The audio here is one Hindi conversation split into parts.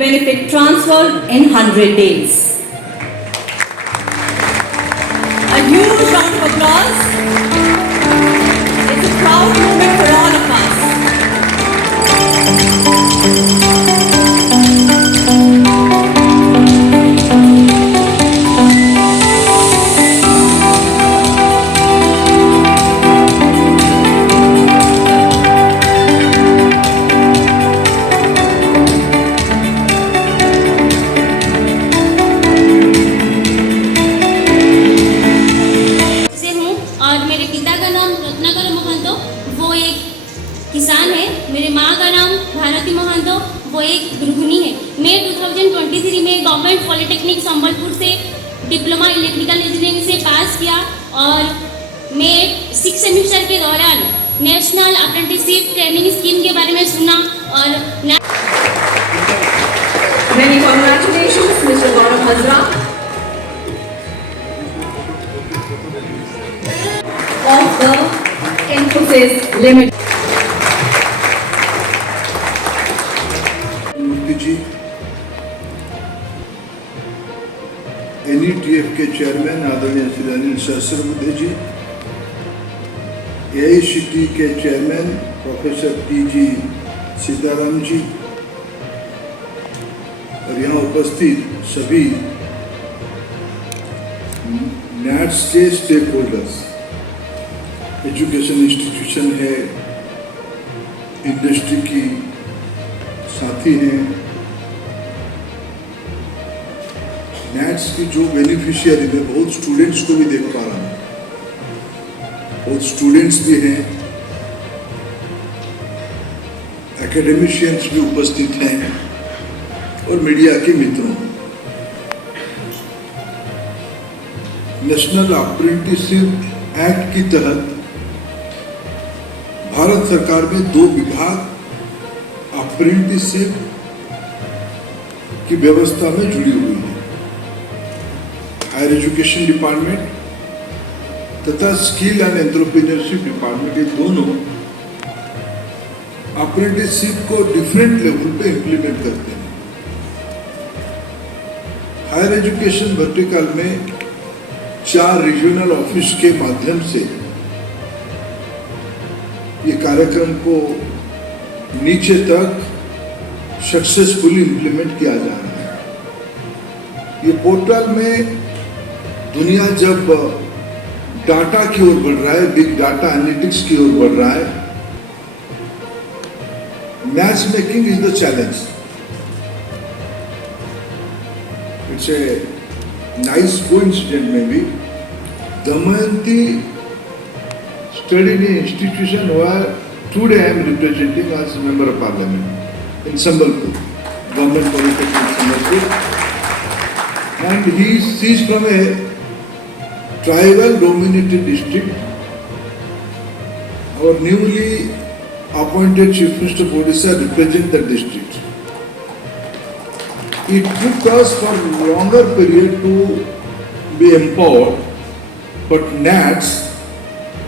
benefit transferred in 100 days. A huge round of applause. It's a proud moment for all of us. किसान है। मेरे माँ का नाम भारती महंतो, वो एक गृहिणी है। मैं 2023 में गवर्नमेंट पॉलिटेक्निक संबलपुर से डिप्लोमा इलेक्ट्रिकल इंजीनियरिंग से पास किया और मैं 6 सेमेस्टर के दौरान नेशनल अप्रेंटिसशिप ट्रेनिंग स्कीम के बारे में सुना और Many congratulations, Mr. Gaurav Hazra. Of the Infosys Limited. जी, NETF के चेयरमैन आदरणीय श्री अनिल सहस्रबुद्धे जी, AICT के chairman professor PG Sitaram ji और यहाँ उपस्थित सभी NATS के स्टेक होल्डर्स, एजुकेशन इंस्टीट्यूशन है, इंडस्ट्री की साथी हैं, NATS की जो बेनिफिशियरी में बहुत स्टूडेंट्स को भी देख पा रहा हूँ, बहुत स्टूडेंट्स भी हैं, एकेडमिशियंस भी उपस्थित हैं और मीडिया के मित्रों। नेशनल अप्रेंटिसशिप एक्ट की तहत भारत सरकार में 2 विभाग अप्रेंटिसशिप की व्यवस्था में जुड़ी हुई है। हायर एजुकेशन डिपार्टमेंट तथा स्किल एंड एंटरप्रेन्योरशिप डिपार्टमेंट, ये दोनों अप्रेंटिसशिप को डिफरेंट लेवल पे इंप्लीमेंट करते हैं। हायर एजुकेशन वर्टिकल में 4 रीजनल ऑफिस के माध्यम से ये कार्यक्रम को नीचे तक सक्सेसफुली इंप्लीमेंट किया जा रहा है। ये पोर्टल में दुनिया जब डाटा की ओर बढ़ रहा है, बिग डाटा एनालिटिक्स की ओर बढ़ रहा है, match making is the challenge. It's a nice coincident में भी Damayanti studied in institution where today I am representing as a member of parliament in Sambalpur, Government Polytechnic Sambalpur, and he is from a tribal dominated district. Our newly appointed Chief Minister of Odisha represents the district. It took us for a longer period to be empowered, but NATS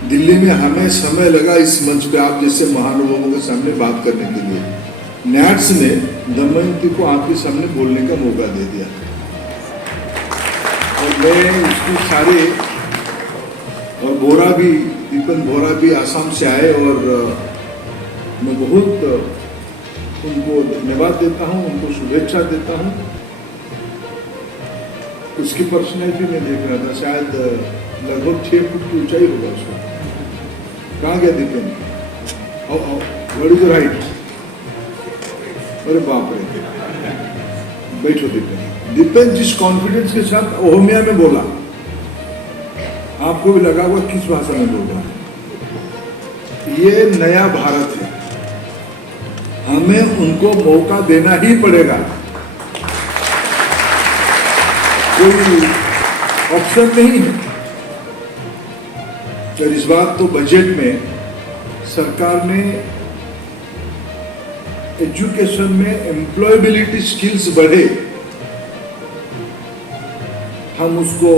Delhi में हमें समय लगा इस मंच पे आप जैसे महानुभावों के सामने बात करने के लिए। NATS ने दमयंती को आपके सामने बोलने का मौका दे दिया और मैं उसकी सारे और बोरा भी, दीपन बोरा भी आसाम से आए और मैं बहुत उनको धन्यवाद देता हूँ, उनको शुभेच्छा देता हूँ। उसकी पर्सनैलिटी में देख रहा था, शायद लगभग 6 फुट की ऊंचाई होगा उसका। कहाँ गया दीपन? What is right? अरे बाप रे, बैठो दीपन। दीपन जिस कॉन्फिडेंस के साथ ओहमिया में बोला, आपको भी लगा हुआ किस भाषा में बोल रहा है। ये नया भारत है, हमें उनको मौका देना ही पड़ेगा, कोई ऑप्शन नहीं है। और इस बात तो बजट में सरकार ने एजुकेशन में एम्प्लॉयबिलिटी स्किल्स बढ़े, हम उसको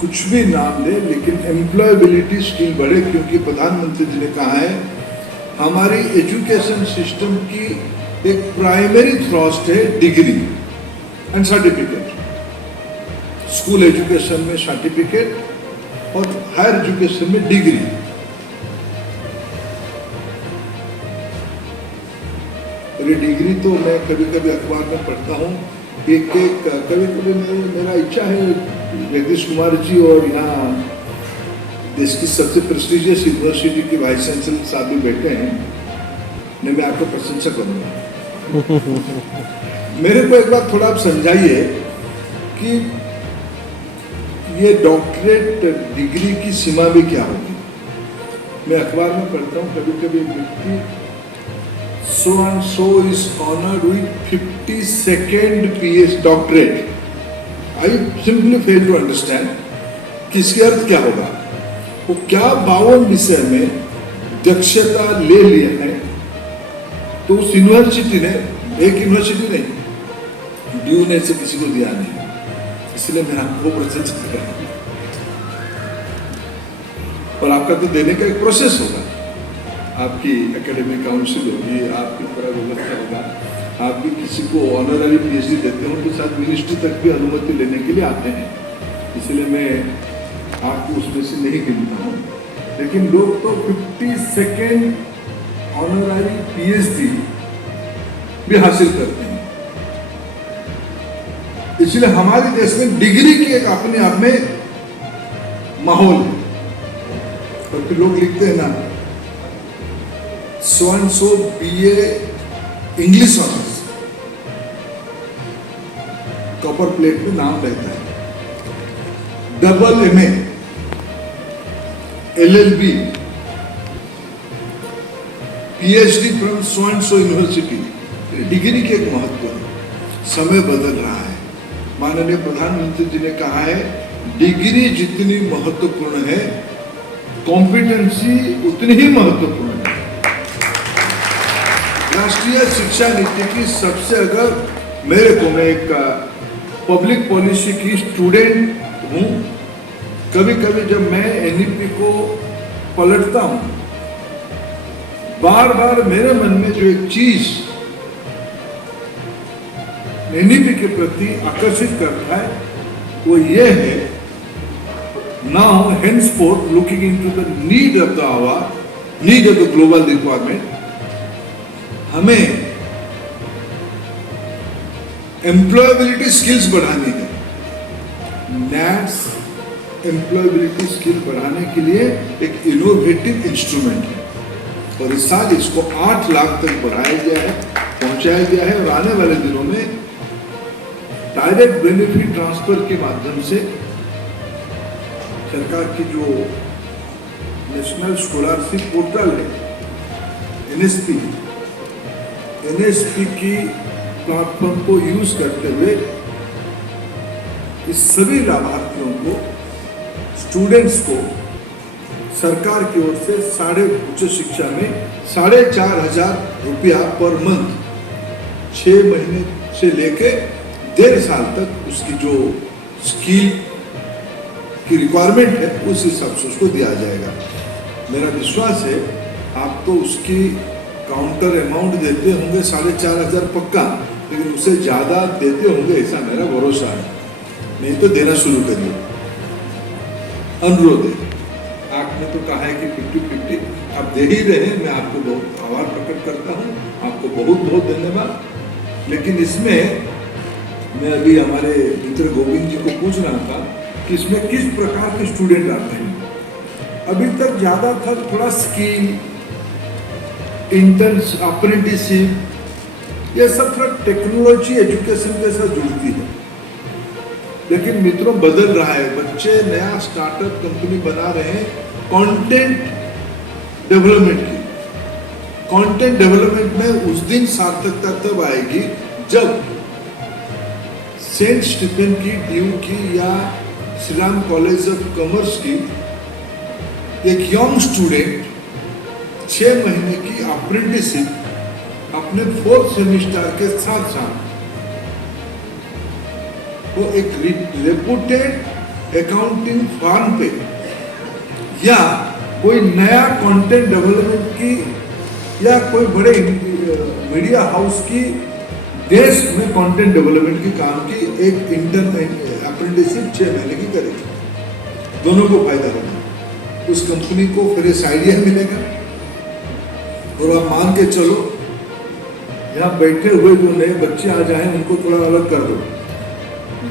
कुछ भी नाम दे, लेकिन एम्प्लॉयबिलिटी स्किल बढ़े, क्योंकि प्रधानमंत्री जी ने कहा है हमारी एजुकेशन सिस्टम की एक प्राइमरी थ्रस्ट है degree and certificate. School education में सर्टिफिकेट और हायर एजुकेशन में डिग्री। और ये डिग्री तो मैं कभी कभी अखबार में पढ़ता हूँ, एक कभी कभी मेरा इच्छा है जगदीश कुमार जी और यहाँ देश की सबसे प्रेस्टिजियस यूनिवर्सिटी के वाइस चांसलर साहब भी बैठे हैं, मैं आपको प्रशंसा करूँगा। मेरे को एक बार थोड़ा आप समझाइए कि ये डॉक्टरेट डिग्री की सीमा भी क्या होगी। मैं अखबार में पढ़ता हूँ कभी कभी व्यक्ति so and so is honored with 52nd PS doctorate. I simply fail to understand कि इसके अर्थ क्या होगा। वो क्या 52 विषय में दक्षता ले लिए हैं, तो उस यूनिवर्सिटी ने, एक यूनिवर्सिटी नहीं, ड्यू ने से किसी को दिया नहीं, इसलिए मैं आपको प्रशंसा कर रहा हूँ। और आपका तो देने का एक प्रोसेस होगा, आपकी एकेडमिक काउंसिल होगी, आपकी पूरा व्यवस्था होगा। आप भी किसी को ऑनररी पीएचडी देते हो तो साथ मिनिस्ट्री तक भी अनुमति लेने के लिए आते हैं, इसलिए मैं आपको उसमें से नहीं गिनता हूँ। लेकिन लोग तो 52nd ऑनररी पीएचडी भी हासिल करते हैं। इसलिए हमारे देश में डिग्री की एक अपने आप में माहौल है। और फिर लोग लिखते हैं ना, so and so BA English honours, copper plate में नाम रहता है, double MA, LLB, PhD from so and so university. Degree के एक महत्व है। समय बदल रहा है। माननीय प्रधानमंत्री जी ने कहा है, डिग्री जितनी महत्वपूर्ण है, कॉम्पिटेंसी उतनी ही महत्वपूर्ण है। राष्ट्रीय शिक्षा नीति की सबसे, अगर मेरे को, मैं एक पब्लिक पॉलिसी की स्टूडेंट हूँ, कभी कभी जब मैं NEP को पलटता हूँ, बार बार मेरे मन में जो एक चीज NEP के प्रति आकर्षित करता है वो ये है, now henceforth looking into the need of the hour, need of the global requirement, हमें एम्प्लॉयबिलिटी स्किल्स बढ़ानी है। NATS एम्प्लॉयबिलिटी स्किल बढ़ाने के लिए एक इनोवेटिव इंस्ट्रूमेंट है, और इस साल इसको 8 लाख तक बढ़ाया गया है, पहुंचाया गया है। और आने वाले दिनों में डायरेक्ट बेनिफिट ट्रांसफर के माध्यम से सरकार की जो नेशनल स्कॉलरशिप पोर्टल है, NSP की प्लेटफॉर्म को यूज करते हुए इस सभी लाभार्थियों को, स्टूडेंट्स को सरकार की ओर से उच्च शिक्षा में 4,500 रुपया पर मंथ, 6 महीने से लेके 1.5 साल तक उसकी जो स्किल की रिक्वायरमेंट है उस हिसाब से उसको दिया जाएगा। मेरा विश्वास है आप तो उसकी काउंटर अमाउंट देते होंगे 4,500 पक्का, लेकिन उससे ज़्यादा देते होंगे ऐसा मेरा भरोसा है। नहीं तो देना शुरू करिए। अनुरोध है, आपने तो कहा है कि 50-50 आप दे ही रहे हैं, मैं आपको बहुत आभार प्रकट करता हूँ, आपको बहुत बहुत धन्यवाद। लेकिन इसमें मैं अभी हमारे मित्र गोविंद जी को पूछ रहा था कि इसमें किस प्रकार के स्टूडेंट आते हैं। अभी तक ज़्यादातर थोड़ा स्किल, इंटर्न, अप्रेंटिसशिप, ये सब थोड़ा टेक्नोलॉजी एजुकेशन के साथ जुड़ती है। लेकिन मित्रों बदल रहा है, बच्चे नया स्टार्टअप कंपनी बना रहे हैं कंटेंट डेवलपमेंट की। कंटेंट डेवलपमेंट में उस दिन सार्थकता तब आएगी जब सेंट स्टीफन की, ड्यू की या Shri Ram college of commerce की एक यंग स्टूडेंट 6 महीने की अप्रेंटिसशिप अपने 4th सेमेस्टर के साथ साथ वो एक रेपुटेड अकाउंटिंग फर्म पे या कोई नया कंटेंट डेवलपमेंट की या कोई बड़े मीडिया हाउस की देश में कंटेंट डेवलपमेंट की काम की एक इंटर्न अप्रेंटिसशिप 6 महीने की करेगी, दोनों को फायदा होगा। उस कंपनी को फ्रेश आइडिया मिलेगा और आप मान के चलो यहाँ बैठे हुए जो नए बच्चे आ जाएं उनको थोड़ा अलग कर दो,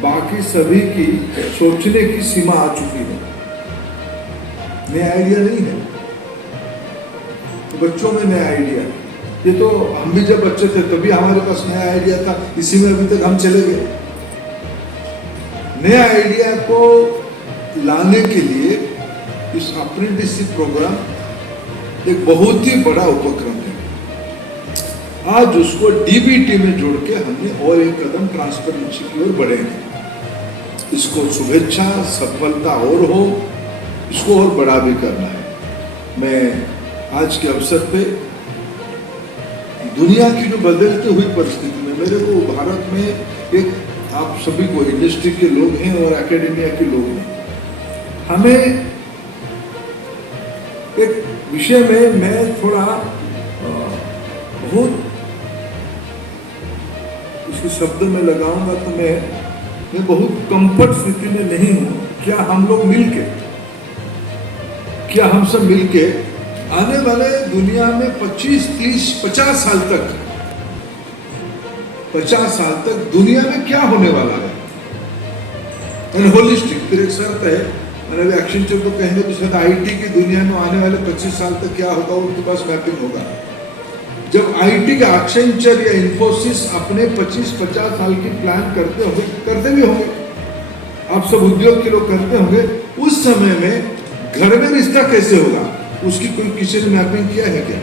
बाकी सभी की सोचने की सीमा आ चुकी है, नया आइडिया नहीं है। तो बच्चों में नया आइडिया, ये तो हम भी जब बच्चे थे तभी हमारे पास नया आइडिया था, इसी में अभी तक हम चले गए। नया आइडिया को लाने के लिए इस अप्रेंटिसशिप प्रोग्राम एक बहुत ही बड़ा उपक्रम है। आज उसको डीबीटी में जोड़ के हमने और एक कदम ट्रांसपेरेंसी की ओर बढ़े हैं। इसको शुभेच्छा, सफलता और हो, इसको और बड़ा भी करना है। मैं आज के अवसर पे दुनिया की जो बदलती हुई परिस्थिति में मेरे को भारत में एक, आप सभी को इंडस्ट्री के लोग हैं और एकेडेमिया के लोग हैं, हमें एक विषय में मैं थोड़ा बहुत इसके शब्द में लगाऊंगा तो मैं बहुत कंफर्ट स्थिति में नहीं हूं। क्या हम लोग मिलके, क्या हम सब मिलके आने वाले दुनिया में 25, 30, 50 साल तक दुनिया में क्या होने वाला है, एंड होलिस्टिक फिर एक शर्त है, मैंने एक्शन चल तो कहेंगे तो शायद आईटी की दुनिया में आने वाले 25 साल तक क्या होगा उनके पास मैपिंग होगा। जब आईटी का एक्सेंचर या इन्फोसिस अपने 25-50 साल की प्लान करते भी होंगे, आप सब उद्योग के लोग करते होंगे, उस समय में घर में रिश्ता कैसे होगा उसकी कोई किसी ने मैपिंग किया है क्या?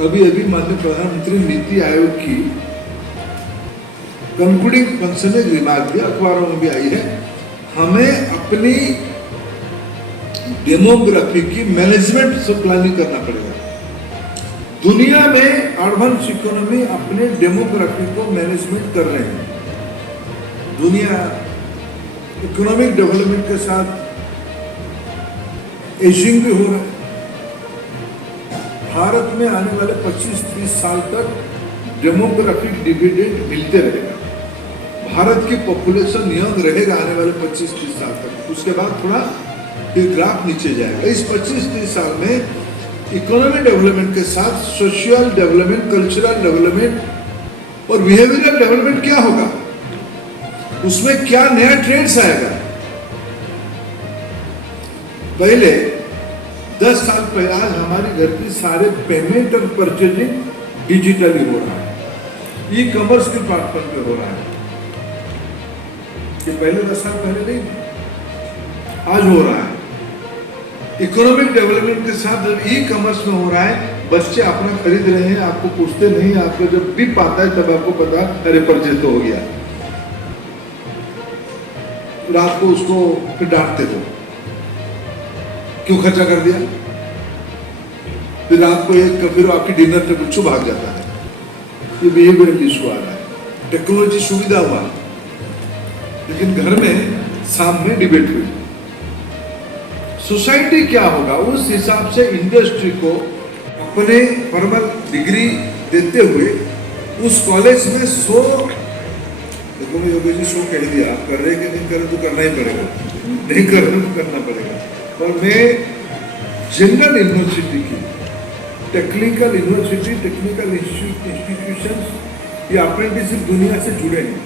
अभी माननीय प्रधानमंत्री नीति आयोग की कंक्लूडिंग फंक्शन ने रिमार्क दिया, अखबारों में भी आई है, हमें अपनी डेमोग्राफी की मैनेजमेंट से प्लानिंग करना पड़ेगा। दुनिया में एडवांस इकोनॉमी अपने डेमोग्राफी को मैनेजमेंट कर रहे हैं। दुनिया इकोनॉमिक डेवलपमेंट के साथ एजिंग भी हो रहा है। भारत में आने वाले 25-30 साल तक डेमोग्राफिक डिविडेंड मिलते रहेगा। भारत की पॉपुलेशन यंग रहेगा आने वाले 25-30 साल तक, उसके बाद थोड़ा फिर ग्राफ नीचे जाएगा। इस 25-30 साल में इकोनॉमिक डेवलपमेंट के साथ सोशल डेवलपमेंट, कल्चरल डेवलपमेंट और बिहेवियरल डेवलपमेंट क्या होगा, उसमें क्या नया ट्रेंड्स आएगा। पहले 10 साल पहले आज हमारे घर की सारे पेमेंट और परचेजिंग डिजिटली हो रहा है, ई कॉमर्स के प्लेटफॉर्म पे हो रहा है। ये पहले 10 साल पहले नहीं, आज हो रहा है। इकोनॉमिक डेवलपमेंट के साथ जब ई कॉमर्स में हो रहा है, बच्चे अपना खरीद रहे हैं, आपको पूछते नहीं, आपको जब बिप आता है तब आपको पता अरे परचेज तो हो गया। रात को उसको फिर डांटते हो, क्यों खर्चा कर दिया। फिर रात को फिर आपकी डिनर पे कुछ भाग जाता है। ये बिहेवियरल इशू आ रहा है। टेक्नोलॉजी सुविधा हुआ, लेकिन घर में सामने डिबेट हुई। सोसाइटी क्या होगा, उस हिसाब से इंडस्ट्री को अपने फॉर्मल डिग्री देते हुए उस कॉलेज में 100 देखो मैं योगी जी 100 कह दिया, आप कर रहे कि नहीं कर रहे तो करना ही पड़ेगा, नहीं कर रहे तो करना पड़ेगा। और मैं जनरल यूनिवर्सिटी की, टेक्निकल यूनिवर्सिटी, टेक्निकल इंस्टीट्यूशन ये अप्रेंटिसशिप दुनिया से जुड़े हैं।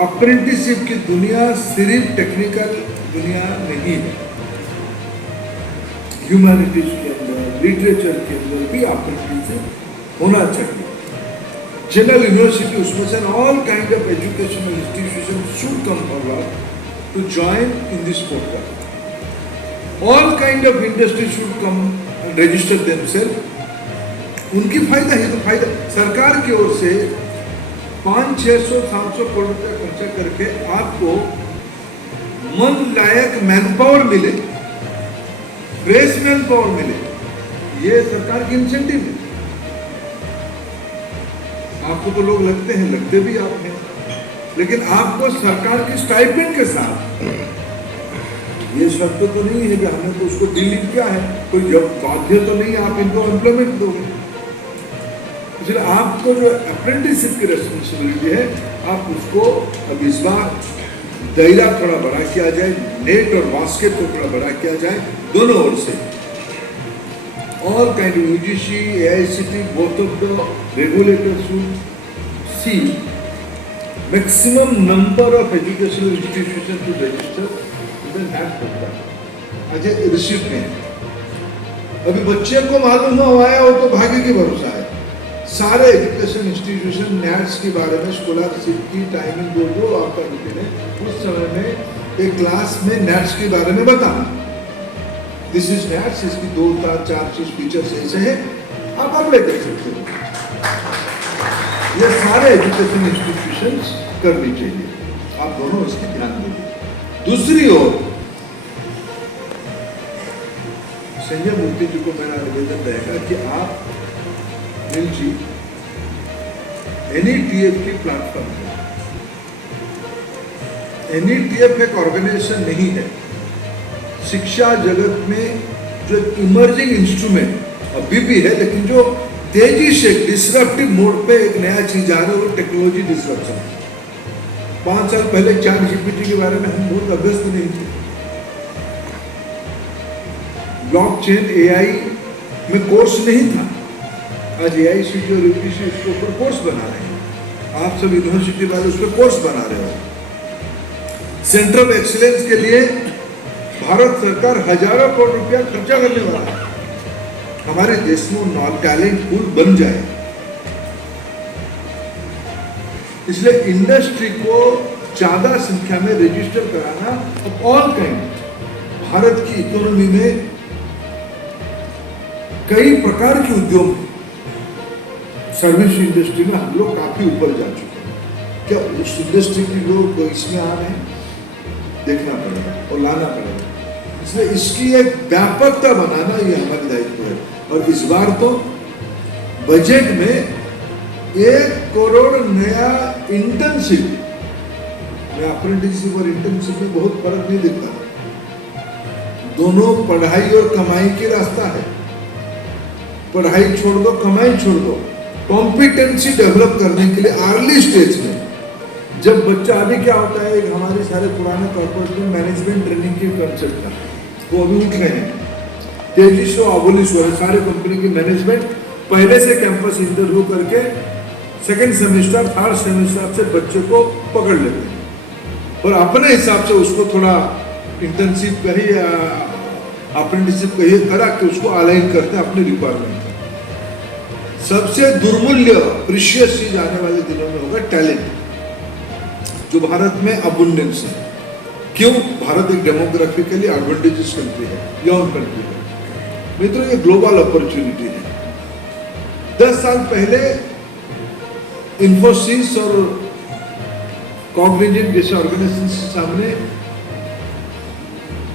अप्रेंटिसशिप की दुनिया सिर्फ टेक्निकल दुनिया नहीं है, ह्यूमैनिटीज के अंदर, लिटरेचर के अंदर भी अप्रेंटिसशिप होना चाहिए। जनरल यूनिवर्सिटी उसमें से all kind of educational institution should come forward to join in this programme. All kind of industry should come and register themselves. उनकी फायदा है तो फायदा सरकार की ओर से 500-600-700 करोड़ रुपया खर्चा करके आपको मन लायक मैन पावर मिले, फ्रेश मैन पावर मिले, ये सरकार की इंसेंटिव है। आपको तो लोग लगते हैं, लगते भी आप हैं, लेकिन आपको सरकार की स्टाइपेंड के साथ ये शर्त तो नहीं है कि हमने तो उसको डिलीट किया है, कोई जब बाध्य तो नहीं आप इनको एम्प्लॉयमेंट दोगे। इसलिए आपको जो अप्रेंटिसशिप की रेस्पॉन्सिबिलिटी है, आप उसको अब इस बार दायरा थोड़ा बड़ा किया जाए, नेट और बास्केट को थोड़ा बड़ा किया जाए दोनों ओर से। All kind of UGC, AICT, both of the regulators should see maximum number of educational institutions to register in the NAC program. आज रिसीव में अभी बच्चे को मालूम हुआ है वो तो भाग्य की भरोसा है। सारे एजुकेशन इंस्टीट्यूशन नैट्स के बारे में स्कॉलरशिप की टाइमिंग जो आपका रूटीन है, उस समय में एक क्लास में नैट्स के बारे में बताना, दिस इज नैट्स, इसकी 2, 4 चीज फीचर्स ऐसे हैं, आप अप्लाई कर सकते हो। ये सारे एजुकेशन इंस्टीट्यूशंस करनी चाहिए, आप दोनों इसकी ध्यान दीजिए। दूसरी ओर संजय मूर्ति जी को मेरा निवेदन रहेगा कि आप जी NETF की प्लेटफॉर्म है। NETF एक ऑर्गेनाइजेशन नहीं है, शिक्षा जगत में जो इमर्जिंग इंस्ट्रूमेंट अभी भी है, लेकिन जो तेजी से डिसरप्टिव मोड पे एक नया चीज आ रहा है वो टेक्नोलॉजी डिसरप्शन। 5 साल पहले ChatGPT के बारे में हम बहुत अभ्यस्त नहीं थे। ब्लॉकचेन AI में कोर्स नहीं था, आज AICT और UGC उसके ऊपर कोर्स बना रहे हैं, आप सब यूनिवर्सिटी वाले उस पर कोर्स बना रहे हो। सेंटर ऑफ एक्सीलेंस के लिए भारत सरकार हजारों करोड़ रुपया खर्चा करने वाला है, हमारे देश में टैलेंट पूल बन जाए। इसलिए इंडस्ट्री को ज्यादा संख्या में रजिस्टर कराना ऑफ ऑल काइंड, भारत की इकोनॉमी में कई प्रकार के उद्योग, सर्विस इंडस्ट्री में हम लोग काफी ऊपर जा चुके हैं। क्या उस इंडस्ट्री के लोग इसमें आ रहे हैं, देखना पड़ेगा और लाना पड़ेगा। इसलिए इसकी एक व्यापकता बनाना ये हमारा दायित्व है। और इस बार तो बजट में 1 करोड़ नया इंटर्नशिप, मैं अप्रेंटिसशिप और इंटर्नशिप में बहुत फर्क नहीं दिखता, दोनों पढ़ाई और कमाई के रास्ता है। पढ़ाई छोड़ दो, कमाई छोड़ दो, कॉम्पिटेंसी डेवलप करने के लिए अर्ली स्टेज में जब बच्चा, अभी क्या होता है, एक हमारे सारे पुराने कॉर्पोरेट में मैनेजमेंट ट्रेनिंग के कंसेप्ट था, वो अभी उठ रहे हैं, तेजी से अबोलिश हो रहे सारे कंपनी की मैनेजमेंट। पहले से कैंपस इंटरव्यू करके सेकंड सेमेस्टर, थर्ड सेमेस्टर से बच्चे को पकड़ लेते हैं और अपने हिसाब से उसको थोड़ा इंटर्नशिप कहिए या अप्रेंटिसशिप कहिए करा के उसको अलाइन करते हैं अपने रिक्वायरमेंट। सबसे दुर्मूल्य प्रीशियस चीज आने वाले दिनों में होगा टैलेंट, जो भारत में अबुंडेंस है। क्यों? भारत एक डेमोग्राफिकली एडवांटेजेस कंट्री है, यंग कंट्री है, मित्रों ये ग्लोबल अपॉर्चुनिटी है। 10 साल पहले इंफोसिस और कॉग्निजेंट जैसे ऑर्गेनाइजेशन के सामने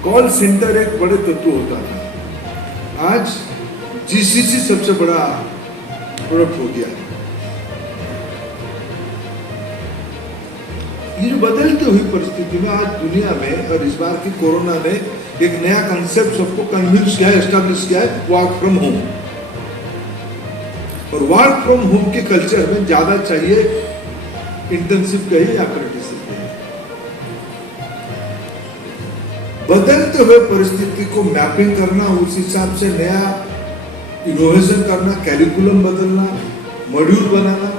कॉल सेंटर एक बड़े तत्व होता था, आज GCC सबसे बड़ा प्रोडक्ट हो गया है। ये जो बदलती हुई परिस्थिति में आज दुनिया में और इस बार की कोरोना ने एक नया कंसेप्ट सबको कन्विंस किया है, एस्टैब्लिश किया है, वर्क फ्रॉम होम। और वर्क फ्रॉम होम के कल्चर में ज्यादा चाहिए इंटर्नशिप कहिए या अप्रेंटिसशिप कहिए। बदलते हुए परिस्थिति को मैपिंग करना, उस हिसाब से नया इनोवेशन करना, कैरिकुलम बदलना, मॉड्यूल बनाना,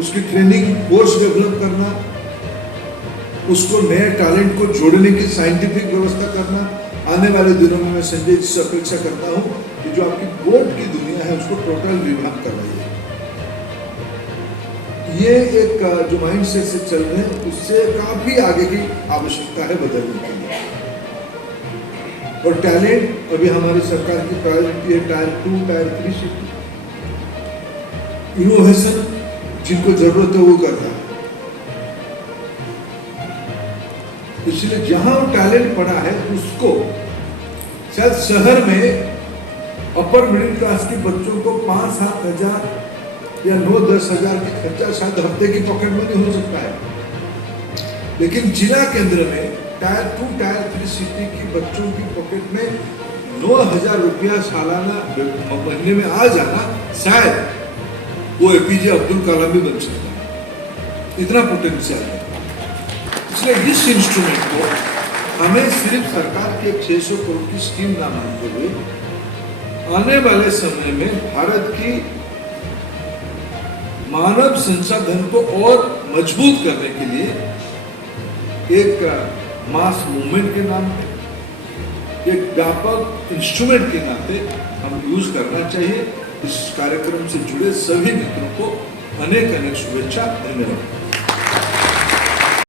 उसकी ट्रेनिंग कोर्स डेवलप करना, उसको नए टैलेंट को जोड़ने की साइंटिफिक व्यवस्था करना। आने वाले दिनों में मैं संजय जी से अपेक्षा करता हूं कि जो आपकी बोर्ड की दुनिया है उसको टोटल रिवाइव करवाइए। ये एक जो माइंड सेट से चल रहे हैं उससे काफी आगे की आवश्यकता है बदलने के लिए। और टैलेंट अभी हमारी सरकार की प्रायोरिटी है टायर 2, टायर 3 सिटी। इनोवेशन जिनको जरूरत है वो करना है। इसलिए जहां टैलेंट पड़ा है उसको, शायद शहर में अपर मिडिल क्लास के बच्चों को 5-7 हजार या 9-10 हजार की खर्चा शायद हफ्ते की पॉकेट मनी हो सकता है, लेकिन जिला केंद्र में टायर 2 टायर 3 सिटी की बच्चों की पॉकेट में 9,000 रुपया सालाना महीने में आ जाना, शायद वो एपीजे अब्दुल कलाम भी बन सकता है, इतना पोटेंशियल है। इसलिए इस इंस्ट्रूमेंट को हमें सिर्फ सरकार के 600 करोड़ की स्कीम ना मानते हुए आने वाले समय में भारत की मानव संसाधन को और मजबूत करने के लिए एक मास मूवमेंट के नाम पे, एक व्यापक इंस्ट्रूमेंट के नाते हम यूज करना चाहिए। इस कार्यक्रम से जुड़े सभी मित्रों को अनेक अनेक शुभेच्छा। धन्यवाद।